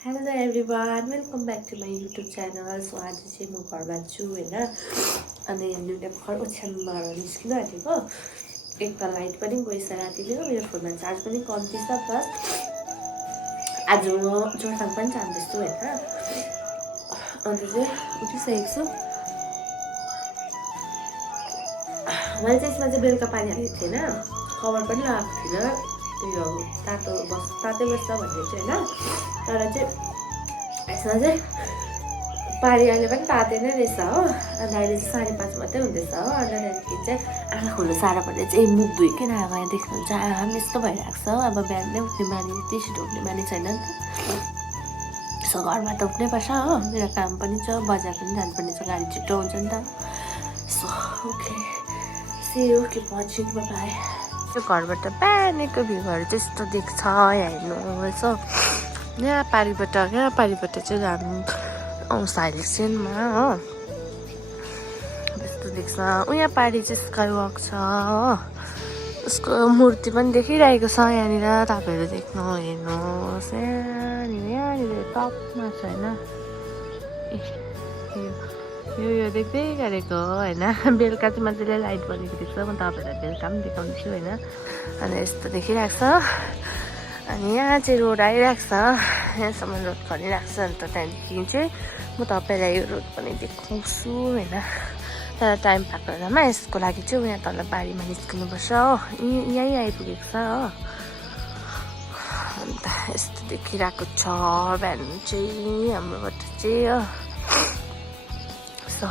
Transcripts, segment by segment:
Hello everyone welcome back to my YouTube channel. So आज चाहिँ म घरमा छु होइन। अनि हामीले भर्खर ओछ्यानबाट निस्किनु आँटेको। एक त लाइट पनि गइसक्यो रातिले, मेरो फोनमा चार्ज पनि कम्ती छ। प्लस आज म जोरथाङ पनि जाँदैछु होइन। अन्त चाहिँ उठिसकेको छु। मैले चाहिँ यसमा चाहिँ बेलुका पानी हालेको थिएन, कभर पनि लगाएको थिइनँ। यो तातो तातै बस्छ भन्ने चाहिँ होइन। तर चाहिँ यसमा चाहिँ पानी अहिले पनि तातै नै रहेछ हो। अन्त अहिले चाहिँ 5:30 मात्रै हुँदैछ हो। अन्त त्यहाँदेखि चाहिँ आँखा खोल्नु साह्रो पर्ने चाहिँ मुख धोइकन आएको यहाँ देख्नुहुन्छ। आँखा पनि यस्तो भइरहेको छ। अब बिहान नै उठ्ने बानी, यति छिटो उठ्ने बानी छैन नि त। सो घरमा त उठ्नै पर्छ हो, मेरो काम पनि छ, बजार पनि जानुपर्ने छ, गाडी छिटो हुन्छ नि त। So okay, see you, keep watching, bye bye. त्यो घरबाट बिहानको भ्यूहरू चाहिँ यस्तो देख्छ यहाँ हेर्नुहोस् हो। यहाँ पारिबाट चाहिँ जानु आउँछ llsikkimमा हो। यस्तो देख्छ। उहाँ पारि चाहिँ स्काई वक छ हो। उसको मूर्ति पनि देखिरहेको छ यहाँनिर, तपाईँहरू देख्नु हेर्नुहोस्। यहाँनिर टपमा छ होइन। यो देख्दै गरेको होइन। बेलुका चाहिँ मजाले लाइट बनेको देख्छ। म तपाईँहरूलाई बेलुका पनि देखाउँछु होइन। अनि यस्तो देखिरहेको छ। अनि यहाँ चाहिँ रोड आइरहेको छ, यहाँसम्म रोड खनिरहेको छ। अन्त त्यहाँदेखि चाहिँ म तपाईँलाई यो रोड पनि देखाउँछु होइन। तर टाइम पाएको बेलामा यसको लागि चाहिँ यहाँ तल बारीमा निस्किनुपर्छ हो। यहीँ आइपुगेको छ हो। अन्त यस्तो देखिरहेको छ बिहान चाहिँ हाम्रोबाट चाहिँ हो। सो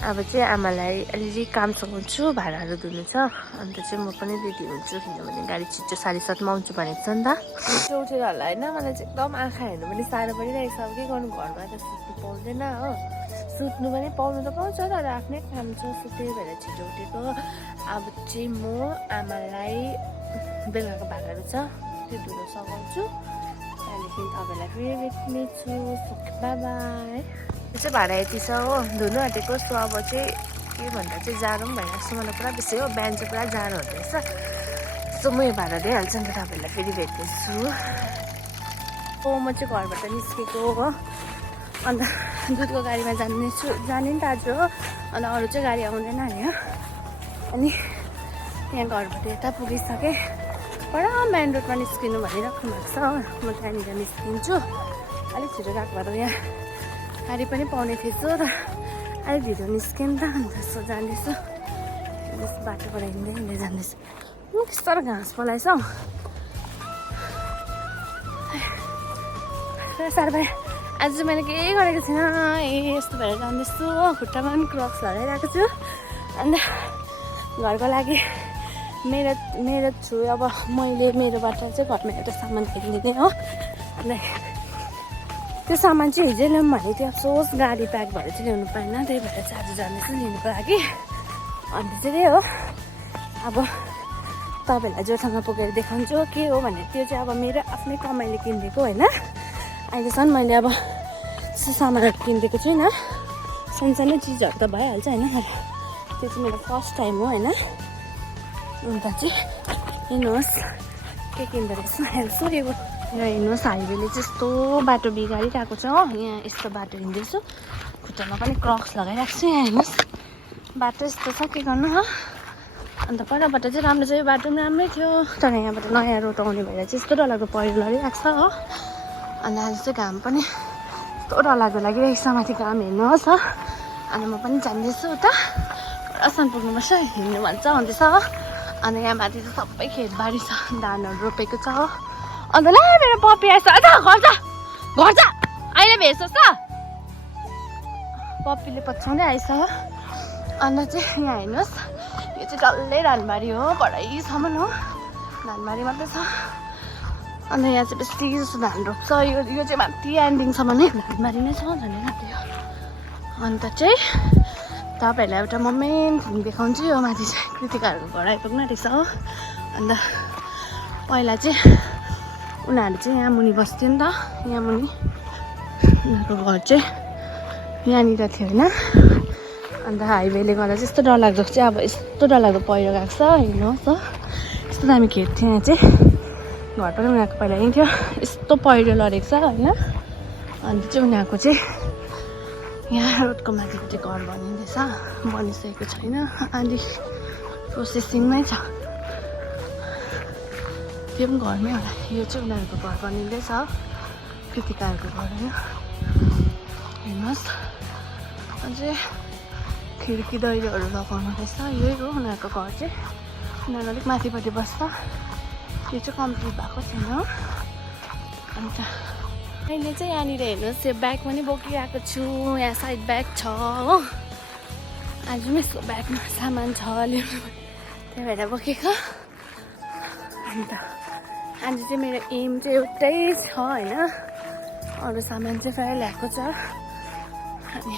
अब चाहिँ आमालाई अलि काम सघाउँछु, भाँडाहरू धुनु छ। अन्त चाहिँ म पनि रेडी हुन्छु, किनभने गाडी छिटो 7:30 आउँछु भनेको छ नि त। छिटो उठेर होला होइन। मलाई चाहिँ एकदम आँखा हेर्नु पनि साह्रो परिरहेको छ। अब के गर्नु, घरमा त सुत्नु पाउँदैन हो। सुत्नु पनि पाउनु त पाउँछ, तर आफ्नै काम छ। सो त्यही भएर छिटो उठेको। अब चाहिँ म आमालाई बेलुकाको भाँडाहरू छ त्यो धुनु सघाउँछु। त्यहाँदेखि तपाईँलाई फेरि भेट्नेछु। By by. यो चाहिँ भाँडा यति छ हो, धुनु आँटेको। सो अब चाहिँ के भन्दा चाहिँ जाडो पनि भइरहेको छ मलाई पुरा बेसी हो। बिहान चाहिँ पुरा जाडो हुँदो रहेछ। सो म यो भाँडा दिइहाल्छु, अन्त तपाईँहरूलाई फेरि भेट्दैछु। हो म चाहिँ घरबाट निस्केको हो। अन्त दुधको गाडीमा जाने नि त आज हो। अन्त अरू चाहिँ गाडी आउँदैन नि हो। अनि यहाँ घरबाट यता पुगिसकेँ। बडा मेन रोडमा निस्किनु भनिराख्नु भएको छ हो। म त्यहाँनिर निस्किन्छु। अलिक छिटो गएको भएर यहाँ गाडी पनि पाउने थिएछु, तर अलिक ढिलो निस्केँ नि त। अन्त यसो जाँदैछु, यस बाटोबाट हिँड्दै जाँदैछु। कस्तो साह्रो घाँस पलाएछ हौ। साह्रो भयो। आज चाहिँ मैले केही गरेको छैन। यस्तो भएर जाँदैछु हो। खुट्टामा पनि क्रक्स लगाइरहेको छु। अन्त घरको लागि मेरो छु। अब मैले मेरोबाट चाहिँ घरमा एउटा सामान किनिदिएँ हो। अन्त त्यो सामान चाहिँ हिजै ल्याउँ भने थियो। अफसोस गाडी प्याक भएर चाहिँ ल्याउनु पाएन। त्यही भएर चाहिँ आज जाँदैछु लिनुको लागि। अन्त चाहिँ त्यही हो। अब तपाईँहरूलाई जोरथाङमा पुगेर देखाउँछु के हो भने। त्यो चाहिँ अब मेरो आफ्नै कमाइले किनिदिएको होइन। अहिलेसम्म मैले अब त्यस्तो सामानहरू किनिदिएको छुइनँ। सानो चिजहरू त भइहाल्छ होइन। त्यो चाहिँ मेरो फर्स्ट टाइम हो होइन। अन्त चाहिँ हेर्नुहोस् के किन्दो रहेछ हेर्छु। यो हेर्नुहोस्, हाइवेले चाहिँ यस्तो बाटो बिगारिरहेको छ हो। यहाँ यस्तो बाटो हिँड्दैछु, खुट्टामा पनि क्रक्स लगाइरहेको छु। यहाँ हेर्नुहोस् बाटो यस्तो छ, के गर्नु हो। अन्त पहिलाबाट चाहिँ राम्रो छ, यो बाटो पनि राम्रै थियो। तर यहाँबाट नयाँ रोड आउने भएर चाहिँ यस्तो डरलाग्दो पहिरो लडिरहेको छ हो। अन्त आज चाहिँ घाम पनि यस्तो डरलाग्दो लागिरहेको छ। माथि घाम हेर्नुहोस् हो। अनि म पनि जान्दैछु उता रासन पुग्नुपर्छ, हिँड्नु भन्छ भन्दैछ हो। अन्त यहाँ माथि चाहिँ सबै खेतबारी छ, धानहरू रोपेको छ हो। अन्त ल मेरो पप्पी आएछ। घर जा अहिले भेट्छस् त। पप्पीले पछ्याउँदै आएछ हो। अन्त चाहिँ यहाँ हेर्नुहोस्, यो चाहिँ डल्लै धानबारी हो, बढाइसम्म हो। धानबारी मात्रै छ। अन्त यहाँ चाहिँ बेसी जस्तो धान रोप्छ। यो चाहिँ माथि एन्डिङसम्म नै धानबारी नै छ भनेर थियो। अन्त चाहिँ तपाईँहरूलाई एउटा मोमेन्ट देखाउँछु। यो माथि चाहिँ कृतिकाहरूको घर आइपुग्न रहेछ हो। अन्त पहिला चाहिँ उनीहरू चाहिँ यहाँ मुनि बस्थ्यो नि त। यहाँ मुनि उनीहरूको घर चाहिँ यहाँनिर थियो होइन। अन्त हाइवेले गर्दा चाहिँ यस्तो डरलाग्दो चाहिँ अब यस्तो डरलाग्दो पहिरो गएको छ हेर्नुहोस् हो। यस्तो दामी खेत थियो यहाँ चाहिँ। घर पनि उनीहरूको पहिला यहीँ थियो यस्तो पहिरो लडेको छ होइन अन्त चाहिँ उनीहरूको चाहिँ यहाँ रोडको माथिपट्टि घर बनिँदैछ बनिसकेको छैन अलि प्रोसेसिङमै छ त्यो पनि घरमै होला यो चाहिँ उनीहरूको घर बनिँदैछ कृतिकाहरूको घर होइन हेर्नुहोस् अझै खिड्की दैलोहरू लगाउनु रहेछ यही हो उनीहरूको घर चाहिँ उनीहरू अलिक माथिपट्टि बस्छ यो चाहिँ कम्प्लिट भएको छैन अन्त अहिले चाहिँ यहाँनिर हेर्नुहोस् यो ब्याग पनि बोकिरहेको छु यहाँ साइड ब्याग छ हो आज पनि यसको ब्यागमा सामान छ ल्याउनु त्यही भएर बोकेको अन्त आज चाहिँ मेरो एम चाहिँ एउटै छ होइन अरू सामान चाहिँ प्रायः ल्याएको छ अनि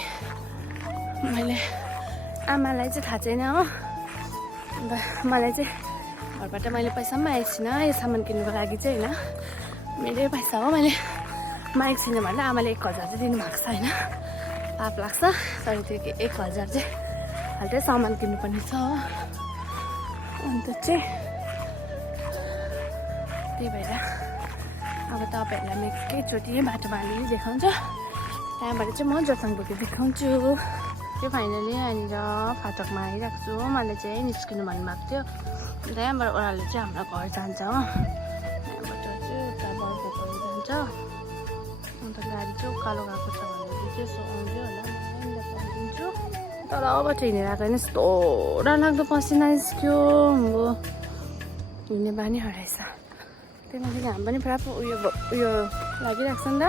मैले आमालाई चाहिँ थाहा छैन हो अन्त मलाई चाहिँ घरबाट मैले पैसा पनि मागेको छुइनँ यो सामान किन्नुको लागि चाहिँ होइन मेरै पैसा हो मैले मागेको छुइनँ भने आमाले 1000 चाहिँ दिनुभएको छ होइन पाप लाग्छ तर त्यो 1000 चाहिँ फाल्टै सामान किन्नुपर्ने छ हो अन्त चाहिँ त्यही भएर अब तपाईँहरूलाई म एकैचोटि बाटोमा अलिअलि देखाउँछु त्यहाँबाट चाहिँ म जोरथाङ पुगेर देखाउँछु त्यो फाइनली यहाँनिर फाटकमा आइरहेको छु मलाई चाहिँ निस्किनु भन्नुभएको थियो त्यहाँबाट ओह्रालो चाहिँ हाम्रो घर जान्छ हो यहाँबाट चाहिँ उता बर्को घर जान्छ अन्त गाडी चाहिँ उकालो गएको छ भने चाहिँ यसो आउँदै होला म पठाइदिन्छु तर अबबाट हिँडेर आएको होइन यस्तो डरलाग्दो पसिना निस्क्यो अब हिँड्ने बानी हराएछ त्यही माथि घाम पनि पुरा उयो लागिरहेको छ नि त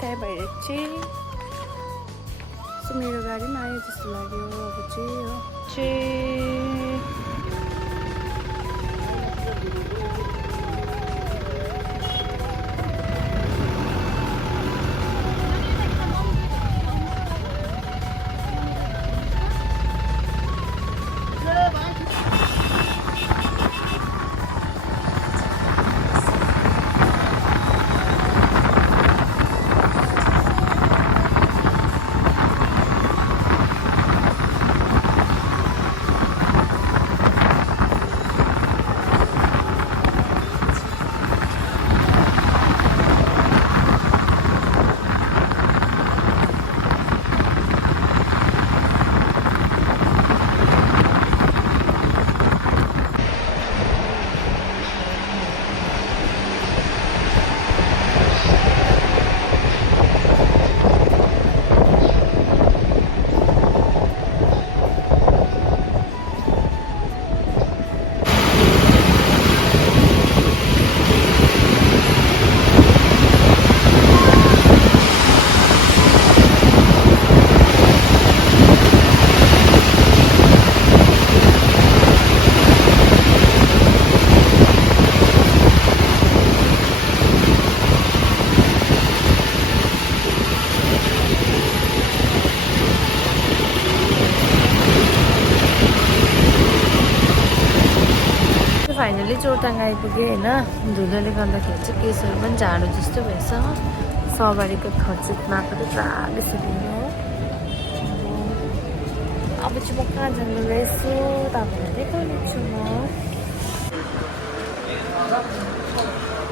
त्यही भएर चाहिँ मेरो गाडी पनि आयो जस्तो लाग्यो अब चाहिँ फाइनली जोरथाङ आइपुगेँ होइन धुलोले गर्दाखेरि चाहिँ केसहरू पनि झाडो जस्तो भएछ सवारीको खर्चमा पनि पुरा बेसी दिनु हो अब चाहिँ म कहाँ जानु रहेछु तपाईँलाई देखाउने छु म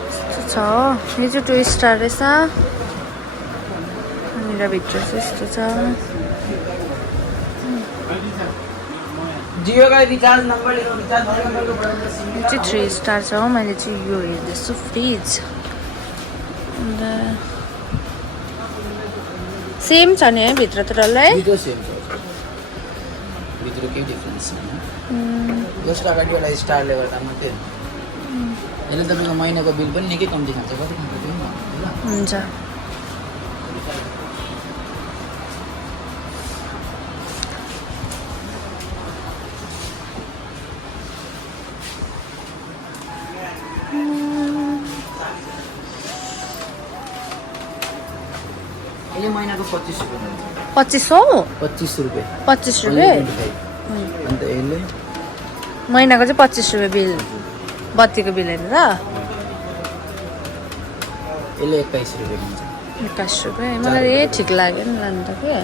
यस्तो छ यो चाहिँ 2 स्टार रहेछ यहाँनिर भित्र चाहिँ यस्तो छ जियो का रिचार्ज नंबर लिखो रिचार्ज नंबर को बड़ा चाहिँ 3 स्टार छ मैले चाहिँ यो हेर्दैछु फ्रिज अन्त सेम छ नि है भित्र त डल्लै भित्र सेम छ भित्र के डिफरेन्स छैन यसको अगाडि एउटा स्टारले गर्दा मात्रै यसले तपाईँको महिनाको बिल पनि निकै कम्ती खान्छ कति खान्छ त्यो पनि भन्नु ल हुन्छ ये महीना को 25 रुपये 2500 25 रुपये 25 रुपये अन्त यसले महिनाको चाहिँ 25 रुपये बिल बत्तीको बिल हेरेर यसले 21 रुपये हुन्छ 21 रुपये मलाई यही ठिक लाग्यो नि लानु त के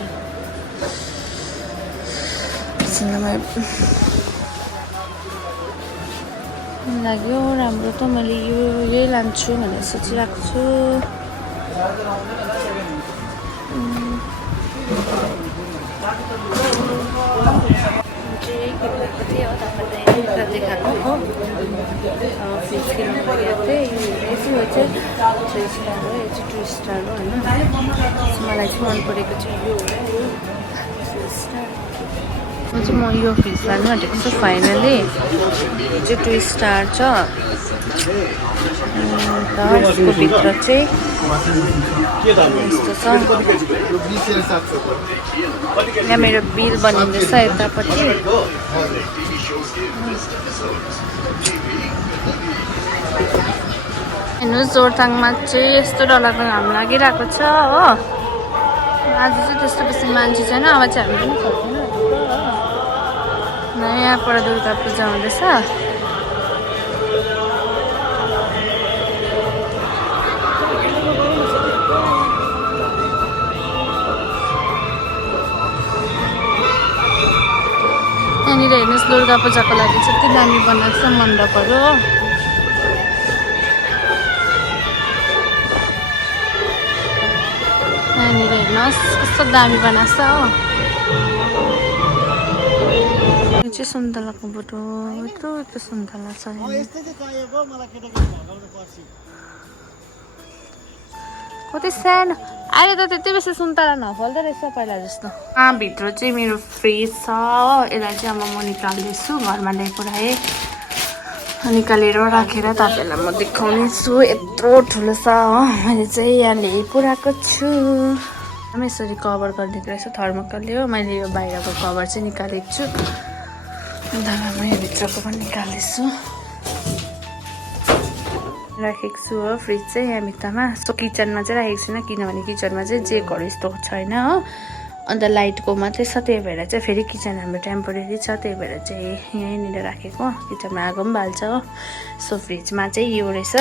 लाग्यो राम्रो त मैले यही लान्छु भनेर सोचिरहेको छु देखाएको हो फ्रिज किन्नु लगेको थिएँ यो चाहिँ 3 स्टार हो यो चाहिँ 2 स्टार हो होइन मलाई चाहिँ मन परेको चाहिँ यो हो 3 स्टार म यो फ्रिज लानु आँटेको छु फाइनली यो चाहिँ 2 स्टार छ अन्त यसको भित्र चाहिँ यस्तो छ यहाँ मेरो बिल बनिँदैछ यतापट्टि हेर्नुहोस् जोरथाङमा चाहिँ यस्तो डरलाग्दो घाम लागिरहेको छ हो आज चाहिँ त्यस्तो बेसी मान्छे छैन अब चाहिँ हामी पनि सक्दैन यहाँबाट दुर्गा पूजा हुँदैछ यहाँनिर हेर्नुहोस् दुर्गा पूजाको लागि चाहिँ यति दामी बनाएको छ मण्डपहरू यहाँनिर हेर्नुहोस् कस्तो दामी बनाएको छ हो यो चाहिँ सुन्तलाको बोटो यत्रो सुन्तला छ कति सानो अहिले त त्यति बेसी सुन्तला नफल्दो रहेछ पहिला जस्तो भित्र चाहिँ मेरो फ्रिज छ यसलाई चाहिँ अब म निकाल्दैछु घरमा ल्याइपुऱ्याएँ निकालेर राखेर तपाईँलाई म देखाउने छु यत्रो ठुलो छ हो मैले चाहिँ यहाँ ल्याइपुऱ्याएको छु यसरी कभर गरिदिएको रहेछ थर्मोकलले हो मैले यो बाहिरको कभर चाहिँ निकालेको छु अन्त म यो भित्रको पनि निकाल्दैछु राखेको छु हो फ्रिज चाहिँ यहाँ भित्रमा सो किचनमा चाहिँ राखेको छुइनँ किनभने किचनमा चाहिँ जेकहरू यस्तो छैन हो अन्त लाइटको मात्रै छ त्यही भएर चाहिँ फेरि किचन हाम्रो टेम्पोरेरी छ त्यही भएर चाहिँ यहीँनिर राखेको किचनमा आगो पनि बाल्छ हो सो फ्रिजमा चाहिँ यो रहेछ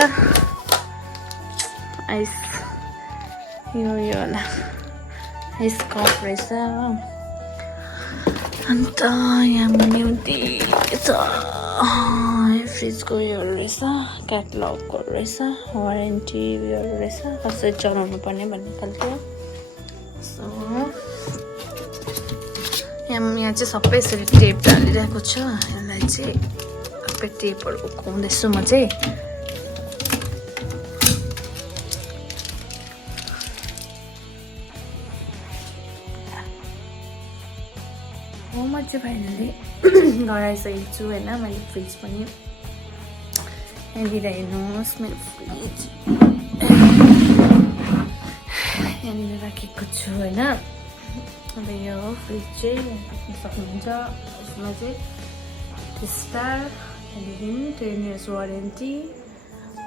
आइस यो होला आइस कप रहेछ हो अन्त यहाँ मुनि छ फ्रिजको उयोहरू रहेछ क्याटलगहरू रहेछ वारेन्टी उयोहरू रहेछ कसरी चलाउनु पर्ने भन्ने खालको सो यहाँ चाहिँ सबै यसरी टेप हालिरहेको छ यसलाई चाहिँ सबै टेपहरू उक्काउँदैछु म चाहिँ म चाहिँ फाइनली घर आइसकेको छु होइन मैले फ्रिज पनि यहाँनिर हेर्नुहोस् मेरो फ्रिज यहाँनिर राखेको छु होइन अन्त यो फ्रिज चाहिँ देख्न सक्नुहुन्छ यसमा चाहिँ 3 स्टार त्यहाँदेखि 10 years वारेन्टी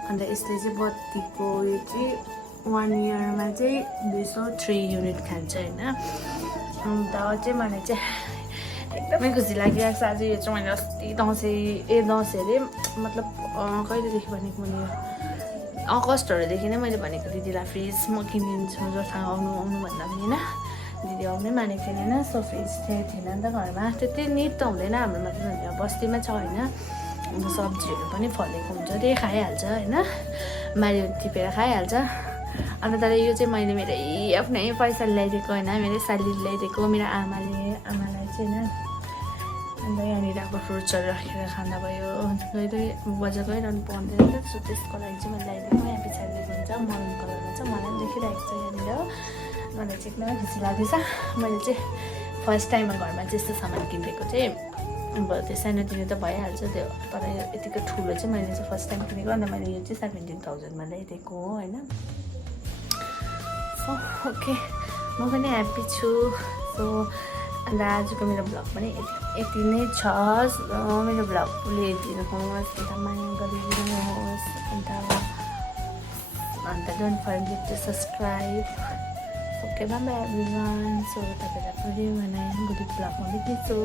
अन्त यसले चाहिँ बत्तीको यो चाहिँ 1 yearमा चाहिँ 203 युनिट खान्छ होइन अन्त चाहिँ मलाई चाहिँ एकदमै खुसी लागिरहेको छ आज यो चाहिँ मैले अस्ति दसैँ अरे मतलब कहिलेदेखि भनेको मैले अगस्टहरूदेखि नै मैले भनेको दिदीलाई फ्रिज म किनिदिन्छु जोरथाङ आउनुभन्दा पनि होइन दिदी आउनै मानेको थिएन होइन सो फ्रिज चाहिँ थिएन नि त घरमा त्यति निट त हुँदैन हाम्रोमा किनभने बस्तीमा छ होइन अन्त सब्जीहरू पनि फलेको हुन्छ त्यही खाइहाल्छ होइन बारी टिपेर खाइहाल्छ अन्त तर यो चाहिँ मैले मेरै आफ्नै पैसाले ल्याइदिएको होइन मेरै सालीले ल्याइदिएको मेरो आमालाई चाहिँ होइन अन्त यहाँनिर अब फ्रुट्सहरू राखेर खाँदा भयो कहिले बजार गइरहनु पर्दैन नि त सो त्यसको लागि चाहिँ मैले ल्याइदिएको यहाँ पछाडि हुन्छ मरुन कलरमा छ मलाई पनि देखिरहेको छ यहाँनिर मलाई चाहिँ एकदमै खुसी लाग्दैछ मैले चाहिँ फर्स्ट टाइममा घरमा चाहिँ यस्तो सामान किनेको चाहिँ अब त्यो सानोतिनो त भइहाल्छ त्यो तर यतिको ठुलो चाहिँ मैले चाहिँ फर्स्ट टाइम किनेको अन्त मैले यो चाहिँ 17,000मा ल्याइदिएको हो होइन सो ओके म पनि ह्याप्पी छु सो अन्त आजको मेरो भ्लग पनि यति नै छ मेरो भ्लगले हेरिदिनुहोस् अन्त माया गरिदिनुहोस् अन्त don't forget to subscribe okay bye bye everyone so तपाईँलाई पनि भोलि भ्लगमा भेट्नेछु